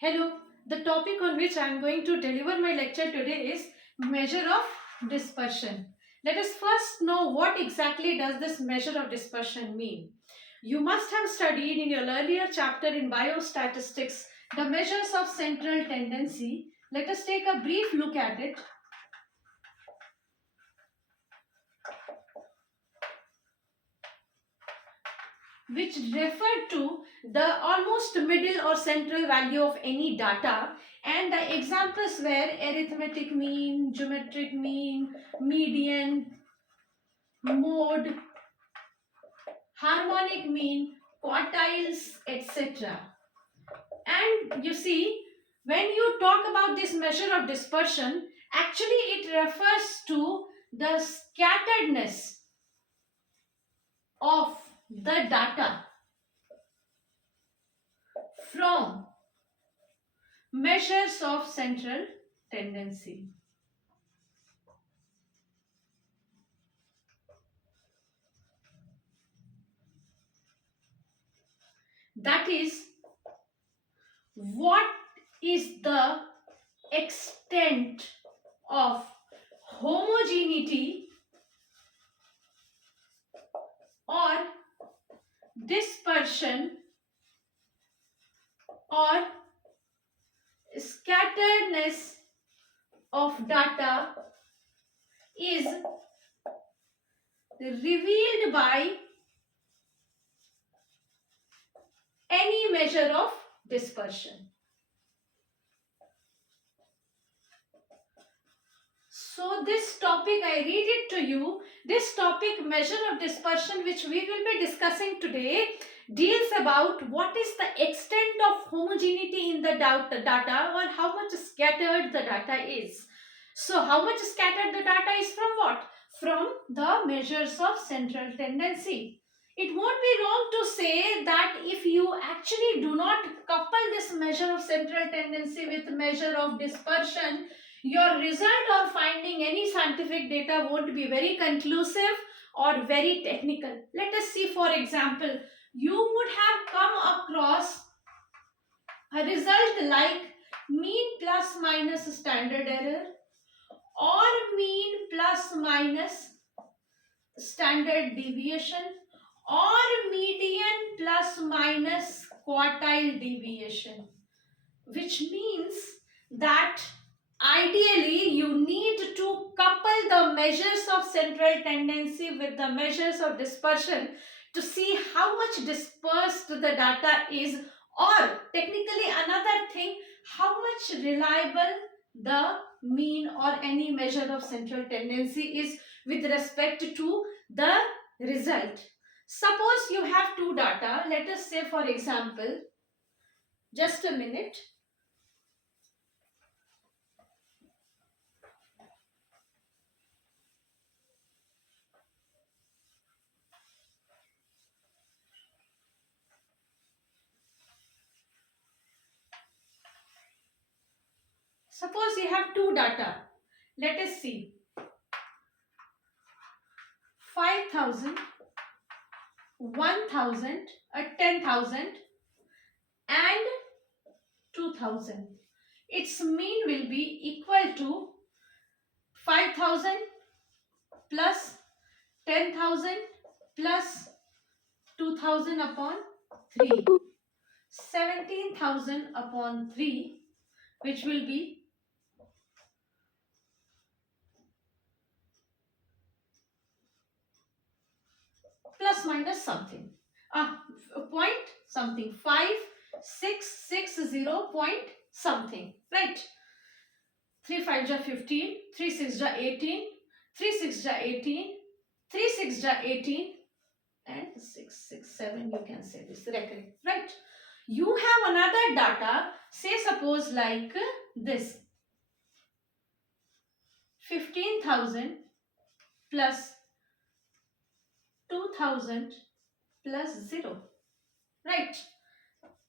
Hello, the topic on which I am going to deliver my lecture today is measure of dispersion. Let us first know what exactly does this measure of dispersion mean. You must have studied in your earlier chapter in biostatistics the measures of central tendency. Let us take a brief look at it. Which refer to the almost middle or central value of any data, and the examples were arithmetic mean, geometric mean, median, mode, harmonic mean, quartiles, etc. And you see, when you talk about this measure of dispersion, actually it refers to the scatteredness of the data from measures of central tendency. That is, what is the extent of homogeneity or dispersion or scatteredness of data is revealed by any measure of dispersion. So this topic, I read it to you. This topic, measure of dispersion, which we will be discussing today, deals about what is the extent of homogeneity in the data or how much scattered the data is. So how much scattered the data is from what? From the measures of central tendency. It won't be wrong to say that if you actually do not couple this measure of central tendency with measure of dispersion, your result or finding any scientific data won't be very conclusive or very technical. Let us see, for example, you would have come across a result like mean plus minus standard error or mean plus minus standard deviation or median plus minus quartile deviation, which means that ideally you need to couple the measures of central tendency with the measures of dispersion to see how much dispersed the data is, or technically another thing, how much reliable the mean or any measure of central tendency is with respect to the result. Suppose you have two data. Let us say, for example, just a minute. Suppose you have two data. Let us see. 5,000, 1,000, 10,000 and 2,000. Its mean will be equal to 5,000 plus 10,000 plus 2,000 upon 3. 17,000 upon 3, which will be plus minus something, point something, 5660 point something, right? 3 5 ja 15, 3 6 ja 18, 3 6 ja 18, 3 6 ja 18 and 6 6 7, you can say this recurring, right? You have another data, say suppose like this, 15,000 plus 2,000 plus 0, right?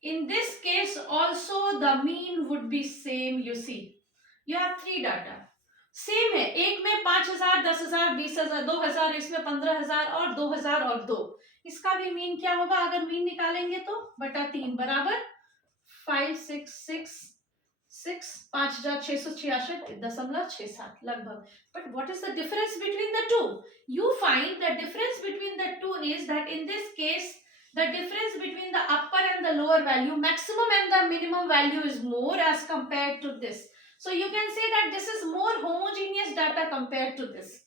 In this case also the mean would be same. You see, you have three data, same है, एक में 5,000, 10,000, 20,000, 2,000, इसमें 15,000 और 2,000 और 2, इसका भी mean क्या होगा अगर मीन निकालेंगे तो बटा 3 बराबर 5666 5,666.67 लगभग. But what is the difference between the two? You find the difference between the two is that in this case the difference between the upper and the lower value, maximum and the minimum value is more as compared to this. So you can say that this is more homogeneous data compared to this.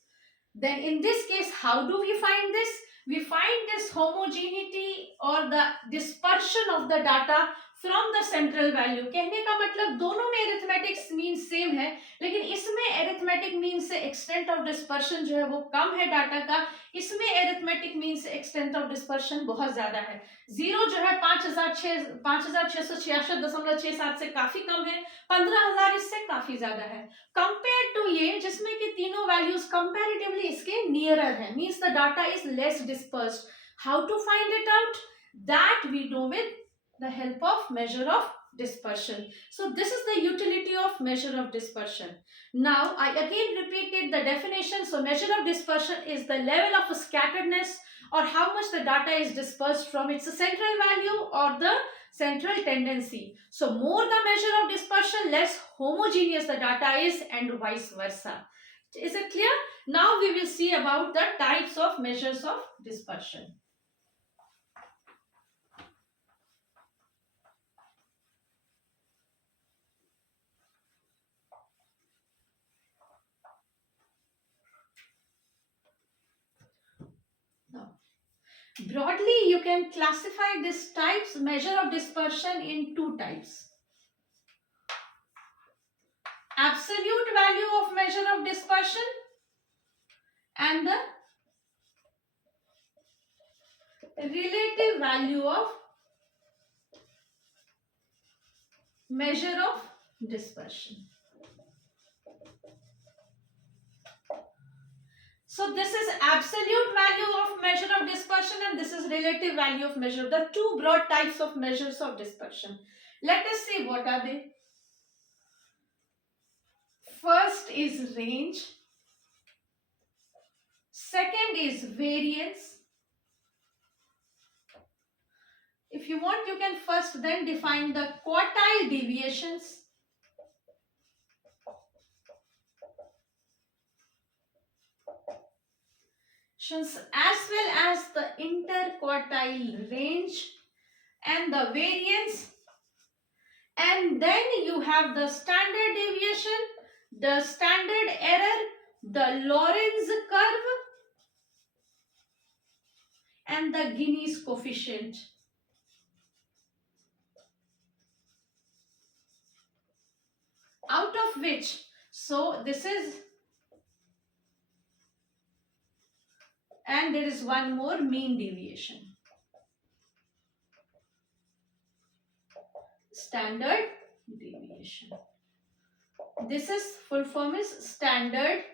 Then in this case, how do we find this? We find this homogeneity or the dispersion of the data from the central value. कहने का मतलब दोनों में arithmetic mean same है, लेकिन इसमें arithmetic mean से extent of dispersion जो है वो कम है डाटा का, इसमें arithmetic mean से extent of dispersion बहुत ज्यादा है. जीरो जो है 5,666.67 से काफी कम है, 15,000 इससे काफी ज्यादा है. कंपेयर टू ये जिसमें कि तीनों वैल्यूज कंपैरेटिवली इसके नियरर है, means the data is less dispersed. How to find it out? That we do with the help of measure of dispersion. So this is the utility of measure of dispersion. Now I again repeated the definition. So measure of dispersion is the level of scatteredness or how much the data is dispersed from its central value or the central tendency. So more the measure of dispersion, less homogeneous the data is, and vice versa. Is it clear? Now we will see about the types of measures of dispersion. Broadly, you can classify this types measure of dispersion in two types. Absolute value of measure of dispersion and the relative value of measure of dispersion. So this is absolute value of measure of dispersion and this is relative value of measure. The two broad types of measures of dispersion. Let us see what are they. First is range. Second is variance. If you want, you can first then define the quartile deviations. As well as the interquartile range and the variance, and then you have the standard deviation, the standard error, the Lorentz curve and the Gini's coefficient. Out of which, so this is, and there is one more, mean deviation. Standard deviation. This is full form is standard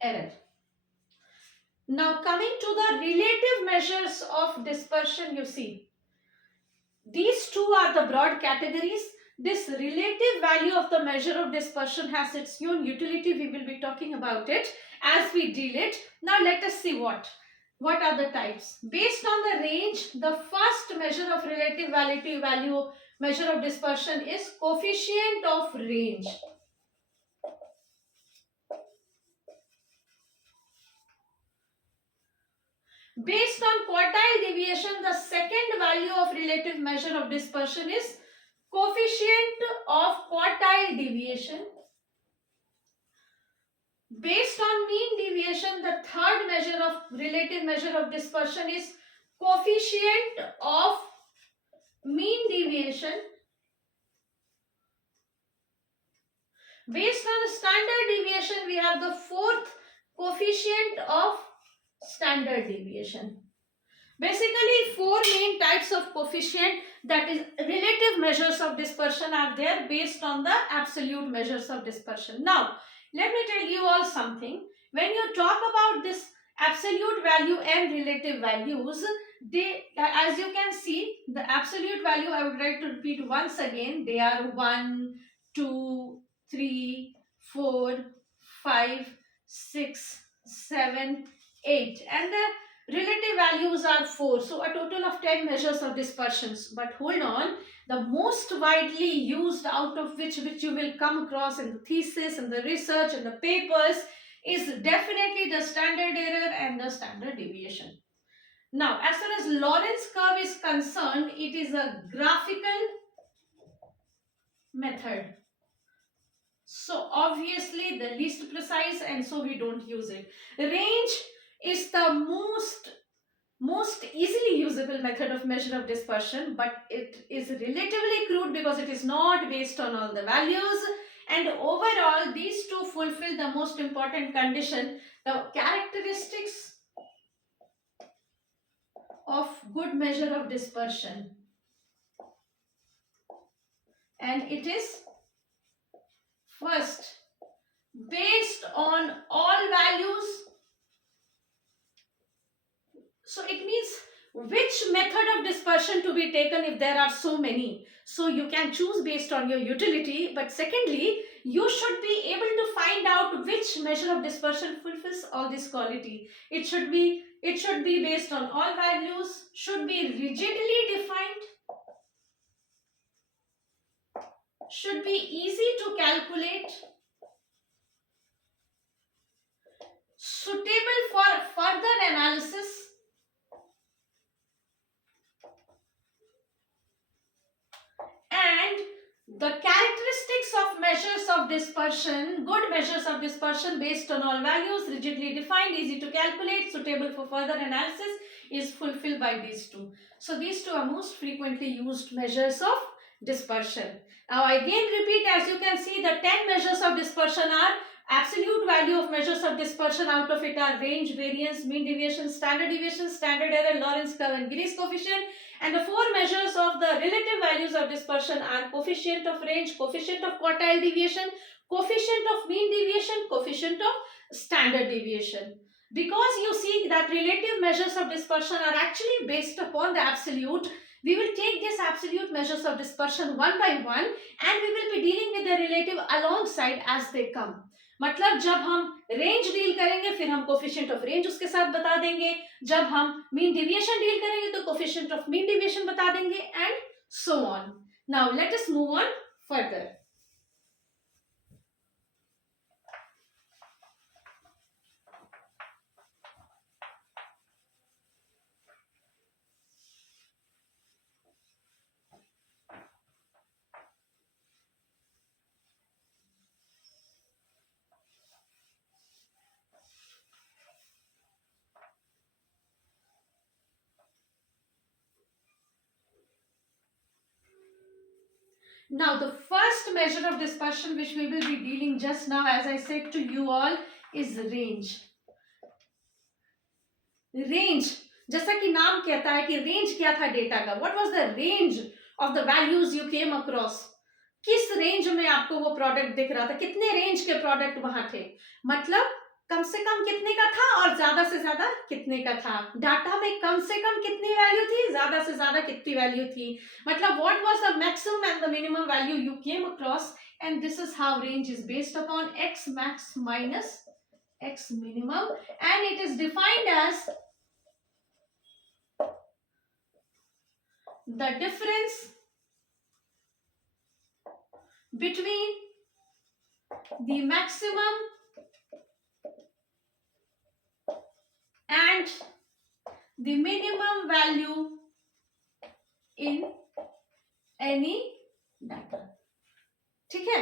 error. Now coming to the relative measures of dispersion, you see these two are the broad categories. This relative value of the measure of dispersion has its own utility. We will be talking about it as we deal it. Now let us see what are the types. Based on the range, the first measure of relative value measure of dispersion is coefficient of range. Based on quartile deviation, the second value of relative measure of dispersion is coefficient of quartile deviation. Based on mean deviation, the third measure of relative measure of dispersion is coefficient of mean deviation. Based on the standard deviation, we have the fourth coefficient of standard deviation. Basically, four main types of coefficient, that is relative measures of dispersion, are there based on the absolute measures of dispersion. Now, let me tell you all something. When you talk about this absolute value and relative values, they, as you can see, the absolute value, I would like to repeat once again, they are 1, 2, 3, 4, 5, 6, 7, 8, and the relative values are 4, so a total of 10 measures of dispersions. But hold on, the most widely used out of which you will come across in the thesis, in the research, in the papers, is definitely the standard error and the standard deviation. Now, as far as Lorentz curve is concerned, it is a graphical method. So obviously the least precise, and so we don't use it. Range is the most easily usable method of measure of dispersion, but it is relatively crude because it is not based on all the values, and overall these two fulfill the most important condition, the characteristics of good measure of dispersion, and it is first based on all values. So it means which method of dispersion to be taken if there are so many. So you can choose based on your utility, but secondly, you should be able to find out which measure of dispersion fulfills all this quality. It should be based on all values, should be rigidly defined, should be easy to calculate, suitable for further analysis, and the characteristics of measures of dispersion, good measures of dispersion based on all values, rigidly defined, easy to calculate, suitable for further analysis, is fulfilled by these two. So these two are most frequently used measures of dispersion. Now I again repeat, as you can see, the 10 measures of dispersion are absolute value of measures of dispersion. Out of it are range, variance, mean deviation, standard error, Lorentz curve, and Gini's coefficient. And the 4 measures of the relative values of dispersion are coefficient of range, coefficient of quartile deviation, coefficient of mean deviation, coefficient of standard deviation. Because you see that relative measures of dispersion are actually based upon the absolute, we will take these absolute measures of dispersion one by one and we will be dealing with the relative alongside as they come. मतलब जब हम range deal करेंगे फिर हम coefficient of range उसके साथ बता देंगे, जब हम मीन डेविएशन डील करेंगे तो कोफिशिएंट ऑफ मीन डेविएशन बता देंगे, and so on. Now let us move on further. Now the first measure of dispersion which we will be dealing just now, as I said to you all, is range. Range, जैसा कि नाम कहता है कि range क्या था data का, what was the range of the values you came across. किस रेंज में आपको वो प्रोडक्ट दिख रहा था, कितने रेंज के प्रोडक्ट वहां थे, मतलब कम से कम कितने का था और ज्यादा से ज्यादा कितने का था. डाटा में कम से कम कितनी वैल्यू थी, ज्यादा से ज्यादा कितनी वैल्यू थी, मतलब what was the maximum and the minimum value you came across. And this is how range is based upon x max minus x minimum, and it is defined as the difference between the maximum and the minimum value in any data. ठीक है,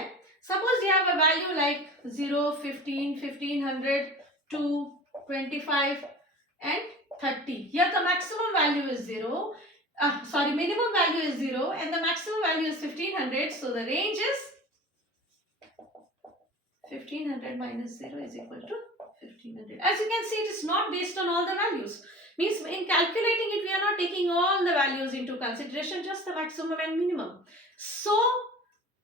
suppose you have a value like 0, 15, 1500, 2, 25 and 30. Here the maximum value is 0, minimum value is 0 and the maximum value is 1500, so the range is 1500 minus 0 is equal to 1500. As you can see, it is not based on all the values. Means in calculating it, we are not taking all the values into consideration, just the maximum and minimum. So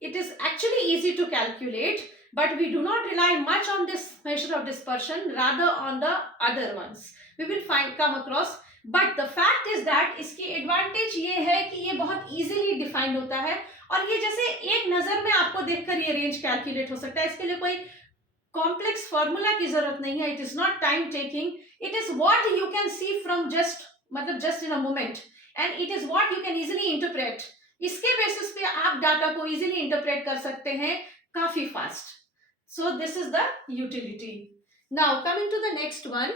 it is actually easy to calculate, but we do not rely much on this measure of dispersion, rather on the other ones. We will come across. But the fact is that इसकी advantage ये है कि ये बहुत easily defined होता है और ये जैसे एक नजर में आपको देखकर ये range calculate हो सकता है. इसके लिए कोई कॉम्प्लेक्स फॉर्मूला की जरूरत नहीं है, it is not time taking, it is what you can see from just मतलब just in a moment, and it is what you can easily interpret. इसके बेसिस पे आप डाटा को इजीली इंटरप्रेट कर सकते हैं काफी fast. So this is the utility. Now coming to the next one,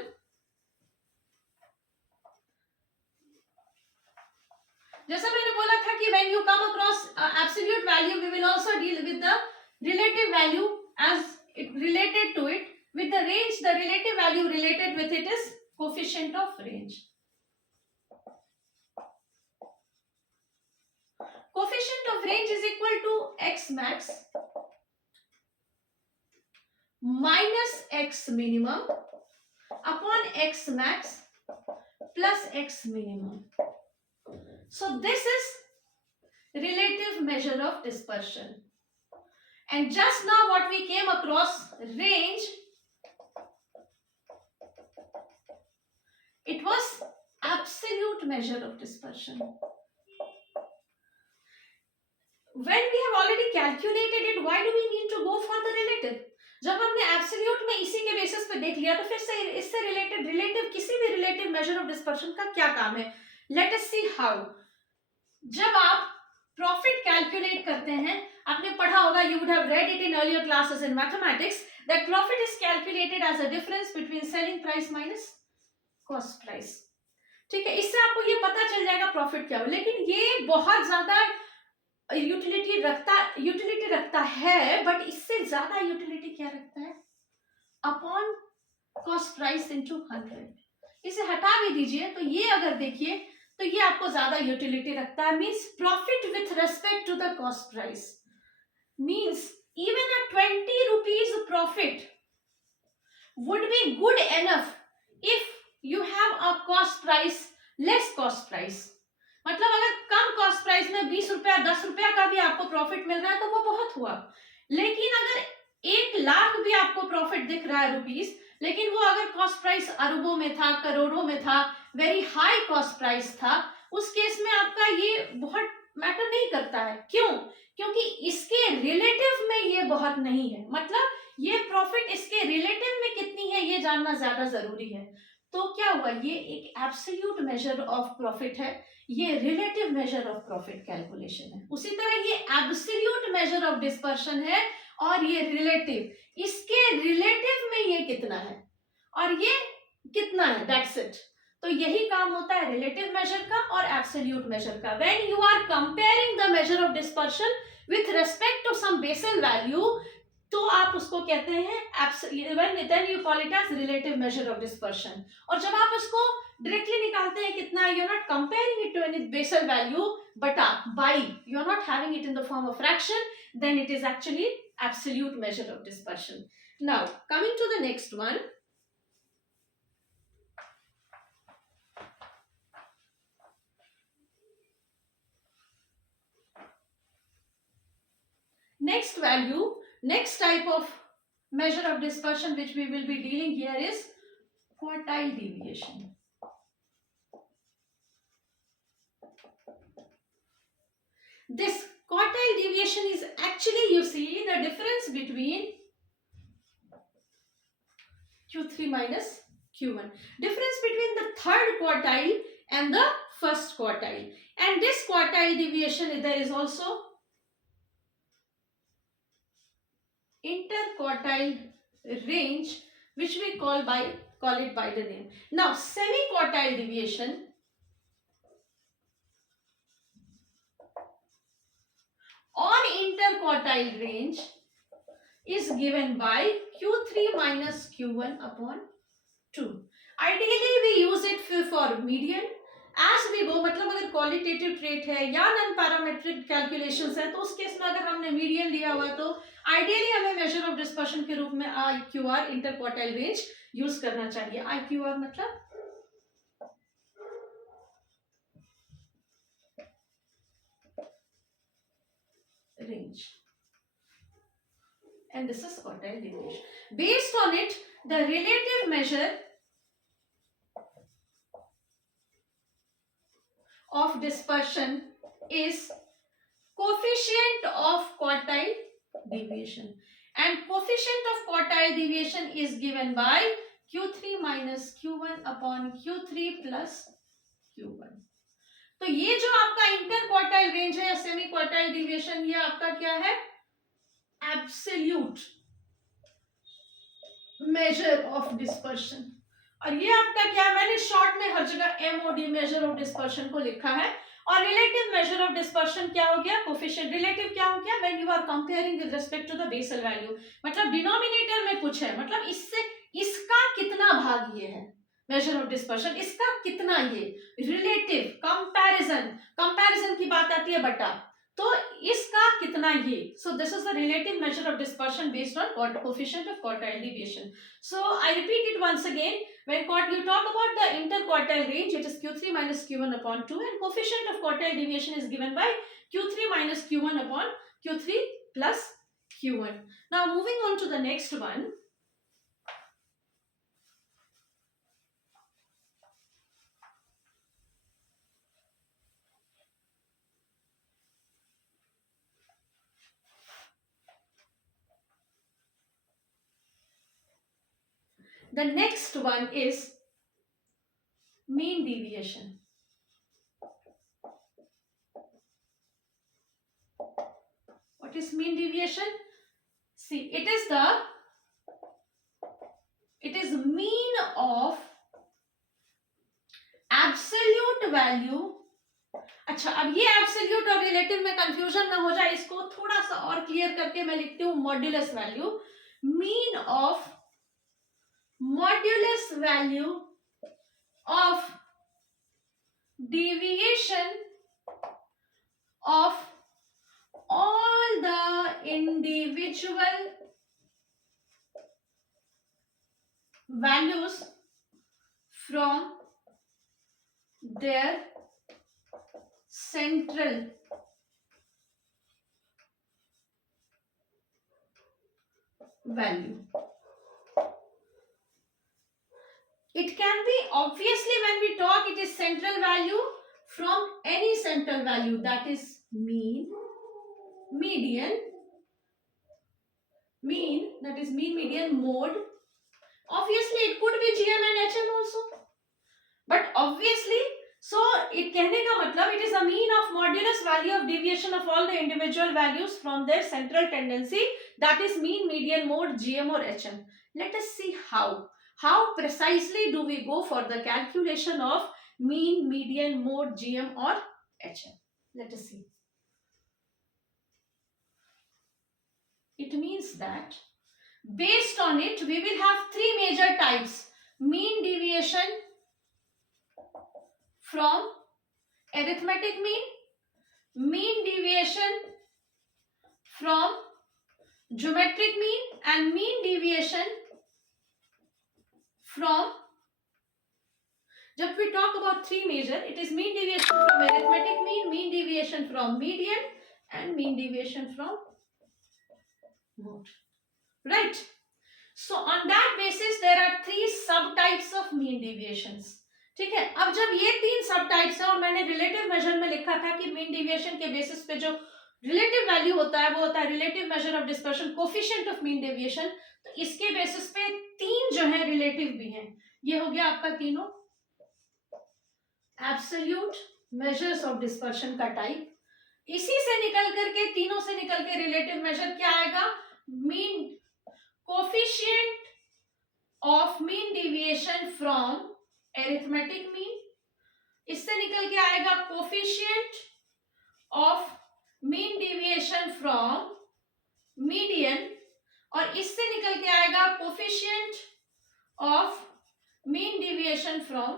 जैसा मैंने बोला था कि when you come across absolute value we will also deal with the relative value as it related to it, with the range the relative value related with it is coefficient of range. Coefficient of range is equal to x max minus x minimum upon x max plus x minimum. So this is relative measure of dispersion, and just now what we came across range, it was absolute measure of dispersion. When we have already calculated it, why do we need to go for the relative? जब हमने absolute में इसी के basis पे देख लिया तो फिर से इससे रिलेटेड रिलेटिव किसी भी रिलेटिव मेजर ऑफ डिस्पर्शन का क्या काम है? Let us see how. जब आप प्रॉफिट कैलकुलेट करते हैं, आपने पढ़ा होगा, you would have read it in earlier classes in mathematics, that profit is calculated as a difference between selling price minus cost price. ठीक है, इससे आपको ये पता चल जाएगा प्रॉफिट क्या हो। लेकिन ये बहुत ज्यादा यूटिलिटी रखता है, बट इससे ज्यादा यूटिलिटी क्या रखता है? Upon cost price into 100। इसे हटा भी दीजिए तो ये अगर देखिए तो ये आपको ज्यादा यूटिलिटी रखता है, means profit with respect to the cost price, means even a 20 rupees profit would be good enough if you have a cost price less cost price। मतलब अगर कम कॉस्ट प्राइस में 20 रुपया 10 रुपया का भी आपको प्रॉफिट मिल रहा है तो वो बहुत हुआ। लेकिन अगर 1 लाख भी आपको प्रॉफिट दिख रहा है रुपीस, लेकिन वो अगर कॉस्ट प्राइस अरबों में था, करोड़ों में था, वेरी हाई कॉस्ट प्राइस था, उस केस में आपका ये बहुत मैटर नहीं करता है। क्यों? क्योंकि इसके रिलेटिव में ये बहुत नहीं है, मतलब ये प्रॉफिट इसके रिलेटिव में कितनी है ये जानना ज्यादा जरूरी है। तो क्या हुआ, ये एक एब्सोल्यूट मेजर ऑफ प्रॉफिट है, ये relative measure of profit calculation है। उसी तरह ये एब्सोल्यूट मेजर ऑफ डिस्पर्शन है और ये रिलेटिव, इसके रिलेटिव में ये कितना है और ये कितना है, दैट्स इट। तो यही काम होता है रिलेटिव मेजर का और एब्सोल्यूट मेजर का। When you are comparing the measure of dispersion with respect to some basal value, तो आप उसको कहते हैं then you call it as relative measure of dispersion. और जब आप उसको डायरेक्टली निकालते हैं कितना है, you are not comparing it to any basal value बटा by, you are not having it in the form of fraction, then it is actually absolute major of dispersion. Now coming to the next one, next value, next type of measure of dispersion which we will be dealing here is quartile deviation. This quartile deviation is actually, you see, the difference between Q3 minus Q1, difference between the third quartile and the first quartile. And this quartile deviation, there is also interquartile range, which we call it by the name. Now semi-quartile deviation or interquartile range is given by Q3 minus Q1 upon 2. Ideally we use it for median as we go, मतलब अगर qualitative trait है या non parametric calculations है तो उस case में अगर हमने मीडियन लिया हुआ तो आइडियली हमें मेजर ऑफ डिस्पर्शन के रूप में IQR इंटरक्वार्टाइल रेंज यूज करना चाहिए। IQR मतलब range, and this is quartile deviation. Based on it, the relative measure of dispersion is coefficient of quartile deviation, and coefficient of quartile deviation is given by Q3 minus Q1 upon Q3 plus Q1. तो ये जो आपका inter quartile range है या semi quartile deviation, ये आपका क्या है? Absolute major of dispersion. और ये आपका क्या, मैंने शॉर्ट में हर जगह एमओडी मेजर ऑफ डिस्पर्शन को लिखा है। और रिलेटिव मेजर ऑफ डिस्पर्शन क्या हो गया? कोफिशिएंट। रिलेटिव क्या हो गया? When you are comparing with respect to the basal value, मतलब डिनोमिनेटर में कुछ है, मतलब इससे इसका कितना भाग ये है मेजर ऑफ डिस्पर्शन, इसका कितना ये रिलेटिव कंपैरिजन, कंपैरिजन की बात आती है बटा, तो इसका कितना ये। So this is the relative measure of dispersion based on coefficient of quartile deviation. So I repeat it once again, when you talk about the interquartile range, it is Q3 minus Q1 upon 2 and coefficient of quartile deviation is given by Q3 minus Q1 upon Q3 plus Q1. Now moving on to the next one. The next one is mean deviation. What is mean deviation? See, it is mean of absolute value. अच्छा, अब ये absolute और relative में confusion ना हो जाए, इसको थोड़ा सा और क्लियर करके मैं लिखती हूँ modulus value. Mean of modulus value of deviation of all the individual values from their central value. It can be, obviously when we talk, it is central value from any central value, that is mean, median, median, mode. Obviously it could be GM and HM also, but obviously, so it कहने का मतलब it is a mean of modulus value of deviation of all the individual values from their central tendency, that is mean, median, mode, GM or HM. Let us see how precisely do we go for the calculation of mean, median, mode, GM or HM. Let us see. It means that based on it we will have three major types: mean deviation from arithmetic mean, mean deviation from geometric mean, and mean deviation from, जब we talk about three major, it is mean deviation from arithmetic mean, mean deviation from median, and mean deviation from mode. Right? So on that basis there are three subtypes of mean deviations. ठीक है, अब जब ये तीन subtypes है और मैंने relative major में लिखा था कि मीन डेविएशन के बेसिस पे जो रिलेटिव वैल्यू होता है वो होता है relative measure of dispersion, coefficient of mean deviation, तो इसके बेसिस पे तीन जो है रिलेटिव भी हैं। ये हो गया आपका तीनों एब्सोल्यूट मेजर्स ऑफ डिस्पर्शन का टाइप। इसी से निकल करके, तीनों से निकल के रिलेटिव मेजर क्या आएगा? Mean coefficient of mean deviation from arithmetic mean, इससे निकल के आएगा coefficient of mean deviation from median, और इससे निकल के आएगा coefficient of mean deviation from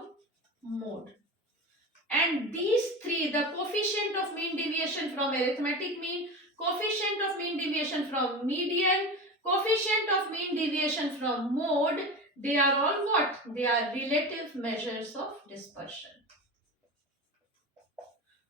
mode. And these three, the coefficient of mean deviation from arithmetic mean, coefficient of mean deviation from median, coefficient of mean deviation from mode, they are all what? They are relative measures of dispersion.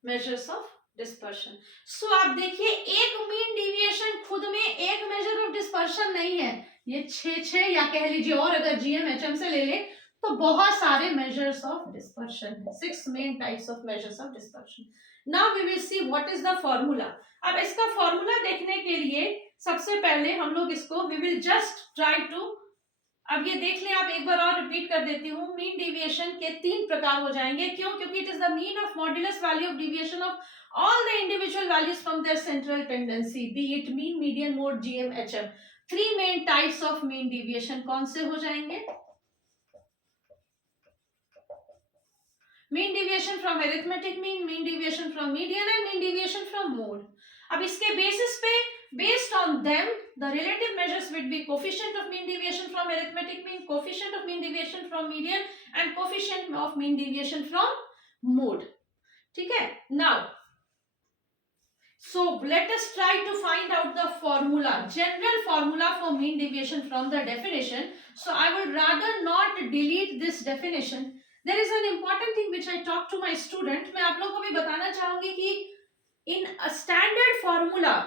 Measures of dispersion. So आप देखिए, एक mean deviation खुद में एक measure of dispersion नहीं है, ये छह या कह लीजिए, और अगर GM HM से ले ले तो बहुत सारे measures of dispersion है, 6 main types of measures of dispersion. Now we will see what is the formula. अब इसका formula देखने के लिए सबसे पहले हम लोग इसको we will just try to, अब ये देख लें आप, एक बार और रिपीट कर देती हूँ। मीन डेविएशन के 3 प्रकार हो जाएंगे। क्यों? क्योंकि it is the mean of modulus value of deviation of all the individual values from their central tendency, be it mean, median, mode, GM, HM. 3 main types of mean deviation कौन से हो जाएंगे? Mean deviation from arithmetic mean, mean deviation from median and mean deviation from mode. अब इसके basis पे, based on them, the relative measures would be coefficient of mean deviation from arithmetic mean, coefficient of mean deviation from median, and coefficient of mean deviation from mode. ठीक है? Now, so let us try to find out the formula, general formula for mean deviation from the definition. So I would rather not delete this definition. There is an important thing which I talk to my student. मैं आप लोगों को भी बताना चाहूंगी कि in a standard formula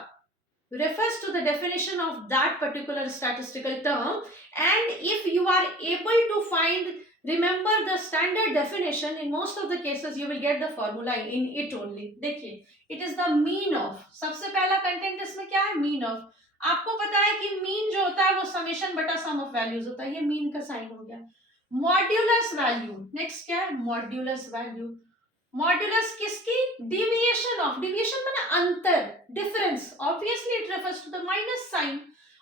refers to the definition of that particular statistical term, and if you are able to find, remember the standard definition, in most of the cases you will get the formula in it only. देखिए, it is the mean of, सबसे पहला content इसमें क्या है? mean of. आपको पता है कि mean जो होता है वो समेशन बटा सम ऑफ वैल्यूज होता है, ये mean का साइन हो गया। मॉड्यूलस वैल्यू, नेक्स्ट क्या है? Modulus value. मॉड्यूलस किसकी? डिविएशन ऑफ, डिविएशन माने अंतर, difference, obviously it refers to the minus sign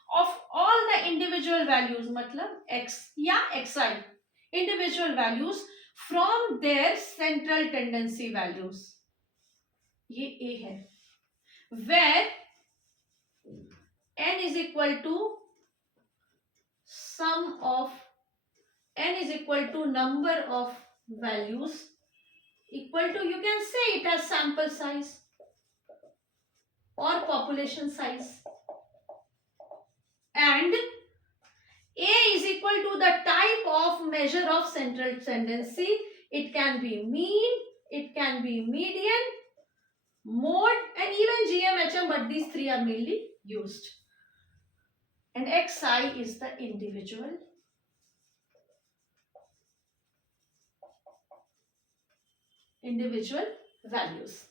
of all the individual values, मतलब x या xi, individual values from their central tendency values. ये a है, where n is equal to sum of, n is equal to number of values, equal to, you can say it as sample size or population size, and A is equal to the type of measure of central tendency. It can be mean, it can be median, mode, and even GMHM, but these three are mainly used. And XI is the individual values.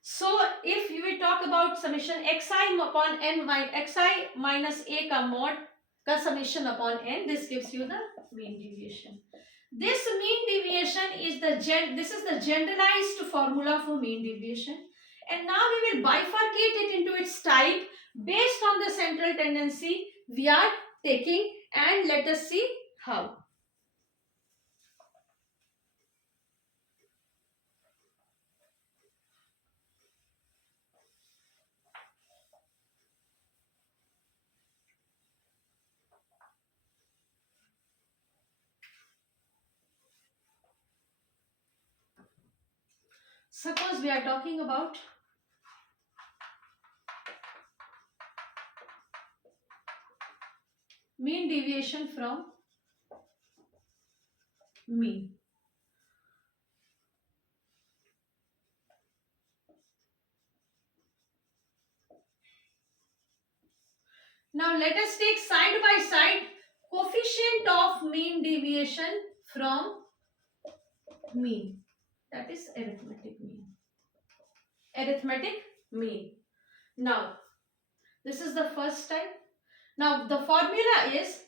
So if you will talk about summation xi upon n, xi minus a का mod का summation upon n, this gives you the mean deviation. This mean deviation is this is the generalized formula for mean deviation, and now we will bifurcate it into its type based on the central tendency we are taking, and let us see how. Suppose we are talking about mean deviation from mean. Now let us take side by side coefficient of mean deviation from mean, that is arithmetic mean. Arithmetic mean. Now this is the first type. Now the formula is,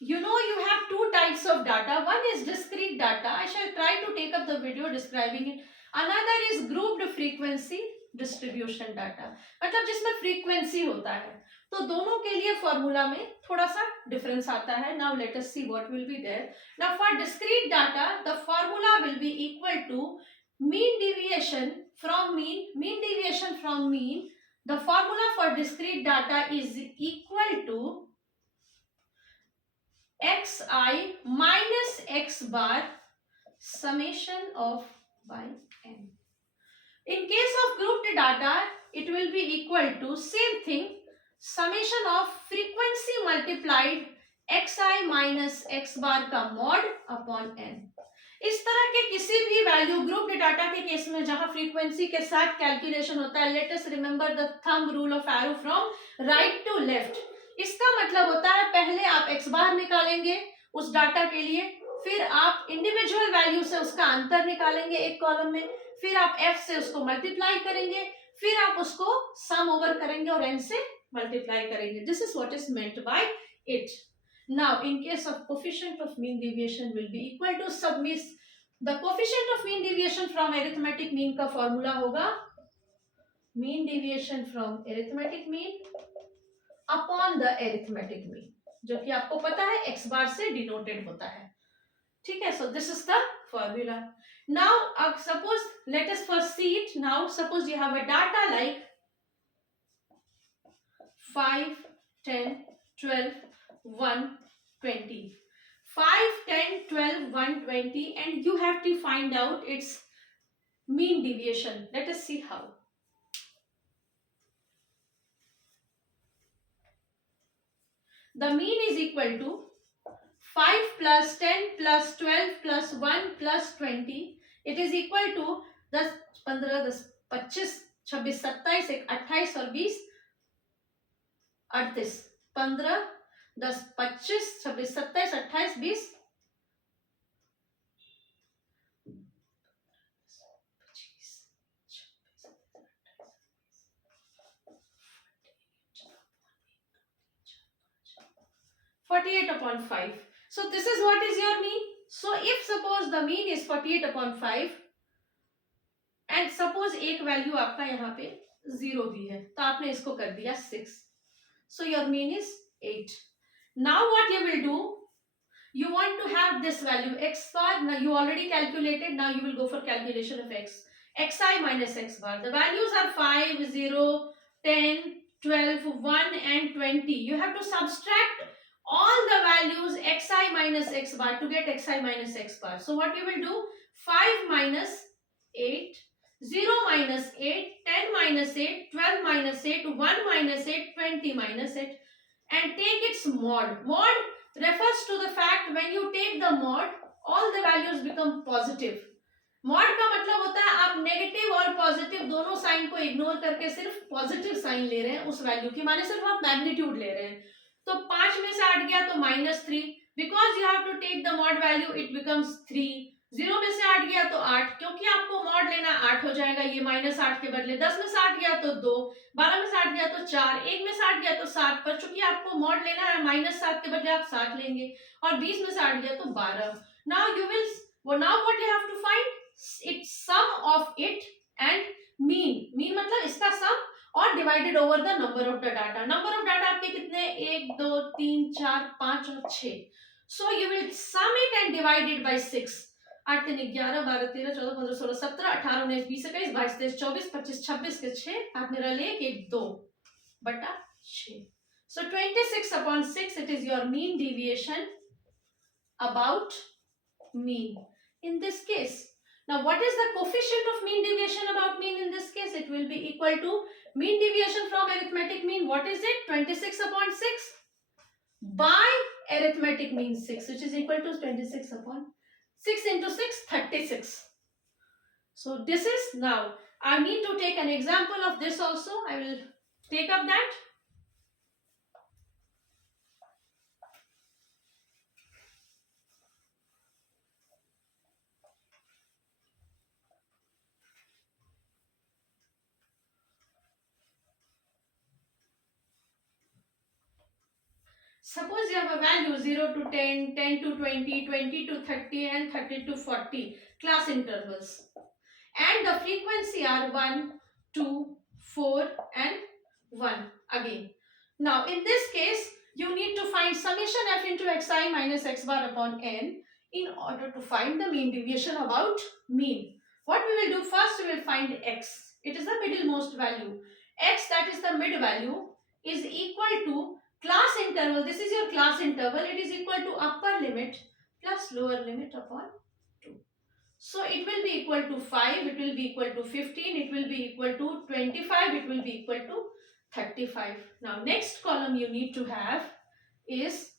you know, you have two types of data. One is discrete data. I shall try to take up the video describing it. Another is grouped frequency distribution data, मतलब जिसमें frequency होता है। तो दोनों के लिए formula में थोड़ा सा डिफरेंस आता है। Now let us see what will be there. Now for discrete data, the formula will be equal to mean deviation from mean, mean deviation from mean. The formula for discrete data is equal to xi minus x bar summation of by n. In case of grouped data, it will be equal to same thing, summation of frequency multiplied xi minus x bar का mod upon n. इस तरह के किसी भी value grouped data के case में जहां frequency के साथ कैलकुलेशन होता है, let us remember the thumb rule of arrow from right to left. इसका मतलब होता है पहले आप x बार निकालेंगे उस डाटा के लिए, फिर आप इंडिविजुअल वैल्यू से उसका अंतर निकालेंगे एक कॉलम में, फिर आप f से उसको मल्टीप्लाई करेंगे, फिर आप उसको सम ओवर करेंगे और n से मल्टीप्लाई करेंगे. This is what is meant by it. Now in case of coefficient of mean deviation will be equal to सबमिस the coefficient of mean deviation from arithmetic mean का फॉर्मूला होगा mean deviation from arithmetic mean upon the arithmetic mean, जो कि आपको पता है x बार से denoted होता है. ठीक है, so this is the formula. Now suppose let us first see it. Now suppose you have a data like 5, 10, 12, 1, 20. 5, 10, 12, 1, 20 and you have to find out its mean deviation. Let us see how. The mean is equal to 5 plus 10 plus 12 plus 1 plus 20. It is equal to 10, 15, 10, 25, 26, 27, 28 और 20, 38. 15, 10, 25, 26, 27, 28, 20, 48 upon 5. So this is what is your mean. So if suppose the mean is 48 upon 5 and suppose एक value आपका यहाँ पे 0 भी है तो आपने इसको कर दिया 6. So your mean is 8. Now what you will do, you want to have this value x bar. Now you already calculated. Now you will go for calculation of x. xi minus x bar. The values are 5, 0, 10, 12, 1 and 20. You have to subtract all the values xi minus x bar to get xi minus x bar. So what you will do, 5 minus 8, 0 minus 8, 10 minus 8, 12 minus 8, 1 minus 8, 20 minus 8 and take its mod. Mod refers to the fact when you take the mod, all the values become positive. Mod का मतलब होता है आप negative और positive दोनों sign को ignore करके सिर्फ पॉजिटिव साइन ले रहे हैं उस वैल्यू की, माने सिर्फ आप मैग्नीट्यूड ले रहे हैं. तो 5 में से 8 गया तो -3, because you have to take the mod value it becomes 3. 0 में से 8 गया तो 8, क्योंकि आपको मॉड लेना 8 हो जाएगा, ये -8 के बदले. 10 में से 8 गया तो 2, 12 में से 8 गया तो 4, 1 में से 8 गया तो 7, पर चूंकि आपको मॉड लेना है -7 के बदले आप 7 लेंगे, और 20 में से 8 गया तो 12. Now you will now what you have to find its sum of it and mean मतलब इसका सम और divided over the number of the data. Number of data आपके कितने, 1, 2, 3, 4, 5 और 6. So you will sum it and divided by 6. 8 3 11 12 13 14 15 16 17 18 19 20 21 22 23 24 25 26 के 6 हाथ में रह ले के 2 बटा 6. So 26 upon 6 it is your mean deviation about mean in this case. Now what is the coefficient of mean deviation about mean in this case? It will be equal to mean deviation from arithmetic mean. What is it? 26 upon 6 by arithmetic mean 6, which is equal to 26 upon 6 into 6, 36. So this is, now I need to take an example of this also. I will take up that. Suppose you have a value 0 to 10, 10 to 20, 20 to 30 and 30 to 40 class intervals. And the frequency are 1, 2, 4 and 1 again. Now in this case, you need to find summation f into xi minus x bar upon n in order to find the mean deviation about mean. What we will do first, we will find x. It is the middlemost value. X, that is the mid value, is equal to class interval. This is your class interval. It is equal to upper limit plus lower limit upon 2. So it will be equal to 5, it will be equal to 15, it will be equal to 25, it will be equal to 35. Now next column you need to have is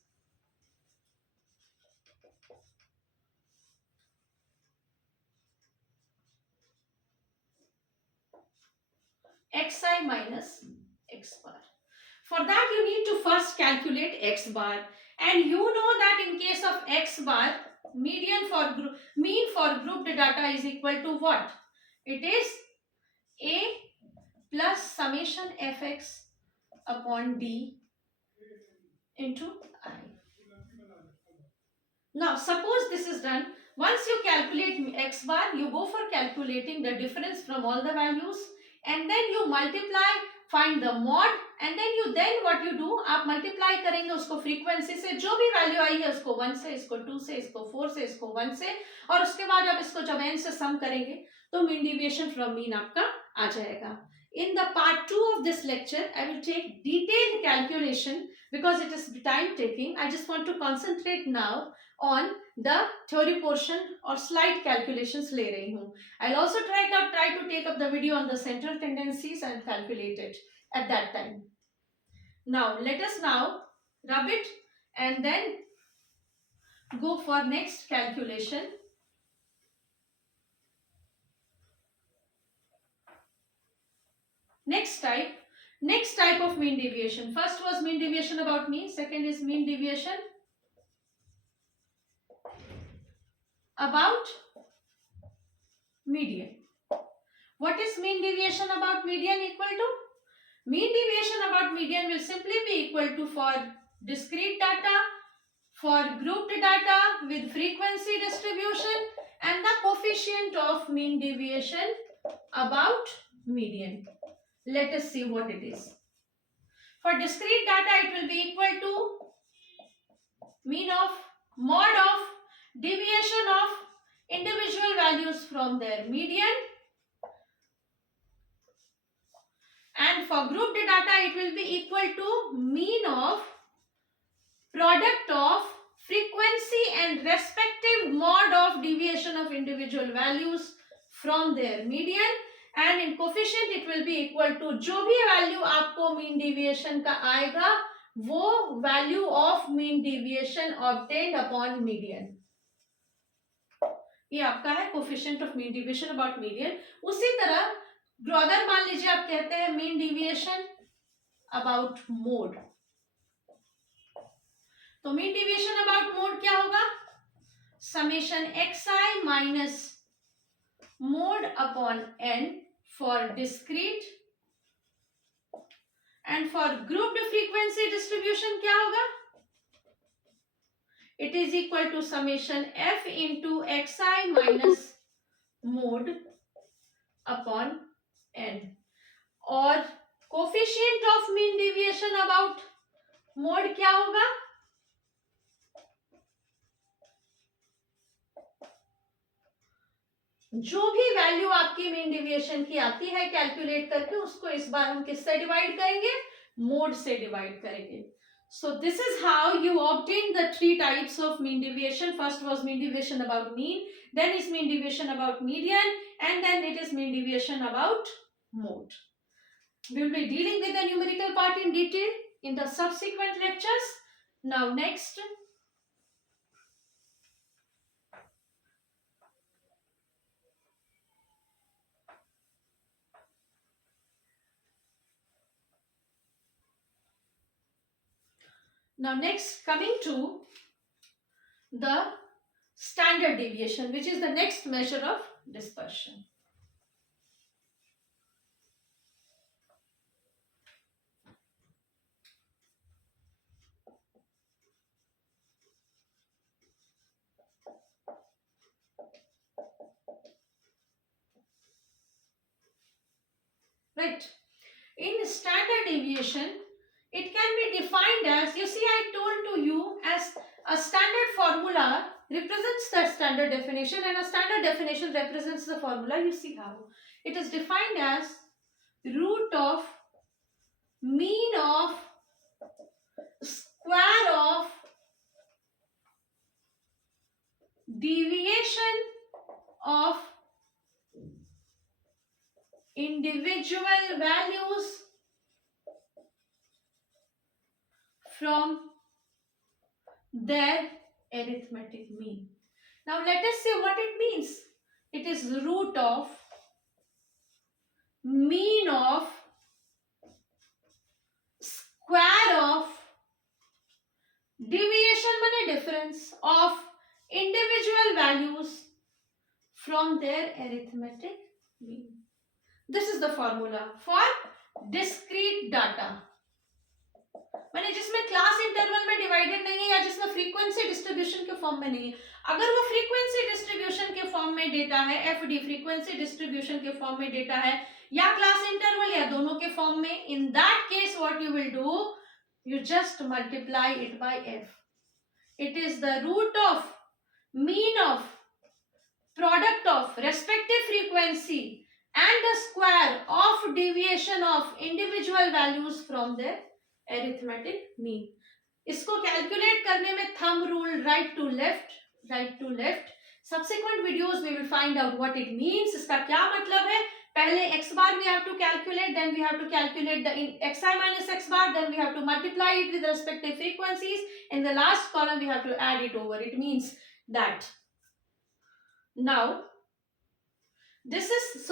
xi minus x bar. For that you need to first calculate x bar, and you know that in case of x bar, mean for grouped data is equal to what? It is a plus summation fx upon d into I. Now suppose this is done. Once you calculate x bar, you go for calculating the difference from all the values and then you multiply, find the mod and then what you do, आप multiply करेंगे उसको frequency से, जो भी value आई है उसको 1 से, इसको 2 से, इसको 4 से, इसको 1 से, और उसके बाद आप इसको जब n से sum करेंगे तो mean deviation from mean आपका आ जाएगा. In the part 2 of this lecture, I will take detailed calculation because it is time taking. I just want to concentrate now on the theory portion or slide calculations ले रही हूँ. I'll also try to take up the video on the central tendencies and calculate it at that time. Now let us now rub it and then go for next calculation. Next type of mean deviation. First was mean deviation about mean, second is mean deviation about median. What is mean deviation about median equal to? Mean deviation about median will simply be equal to for discrete data, for grouped data with frequency distribution and the coefficient of mean deviation about median. Let us see what it is. For discrete data, it will be equal to mean of mod of deviation of individual values from their median, and for grouped data it will be equal to mean of product of frequency and respective mod of deviation of individual values from their median, and in coefficient it will be equal to जो भी value आपको mean deviation का आएगा वो value of mean deviation obtained upon median. ये आपका है coefficient of mean deviation about median. उसी तरह अगर मान लीजिए आप कहते हैं mean deviation about mode, तो mean deviation about mode क्या होगा? Summation xi minus mode upon n for discrete, and for grouped frequency distribution क्या होगा? It is equal to summation f into xi minus mode upon n. और coefficient of mean deviation about mode क्या होगा? जो भी value आपकी mean deviation की आती है कैलकुलेट करके उसको इस बार हम किससे डिवाइड करेंगे? मोड से डिवाइड करेंगे. So this is how you obtain the three types of mean deviation. First was mean deviation about mean, then is mean deviation about median, and then it is mean deviation about mode. We will be dealing with the numerical part in detail in the subsequent lectures. Now next, coming to the standard deviation, which is the next measure of dispersion. Right. In standard deviation, it can be defined as, you see I told to you as a standard formula represents the standard definition and a standard definition represents the formula. You see how it is defined as root of mean of square of deviation of individual values from their arithmetic mean. Now let us see what it means. It is root of mean of square of deviation माने difference of individual values from their arithmetic mean. This is the formula for discrete data. मैंने जिसमें class interval में divided नहीं है या जिसमें frequency distribution के form में नहीं है, अगर वो फ्रीक्वेंसी डिस्ट्रीब्यूशन के फॉर्म में डेटा है, एफडी फ्रीक्वेंसी डिस्ट्रीब्यूशन के फॉर्म में डेटा है, या क्लास इंटरवल या दोनों के फॉर्म में, in that case what you will do, you just multiply it by f. It is the root of mean of product of respective frequency and the square of deviation of individual values from their arithmetic mean. इसको calculate करने में thumb rule, right to left. Subsequent videos we will find out what it means. इसका क्या मतलब है. पहले x bar we have to calculate, then we have to calculate the xi minus x bar, then we have to multiply it with the respective frequencies. In the last column we have to add it over. It means that now this is so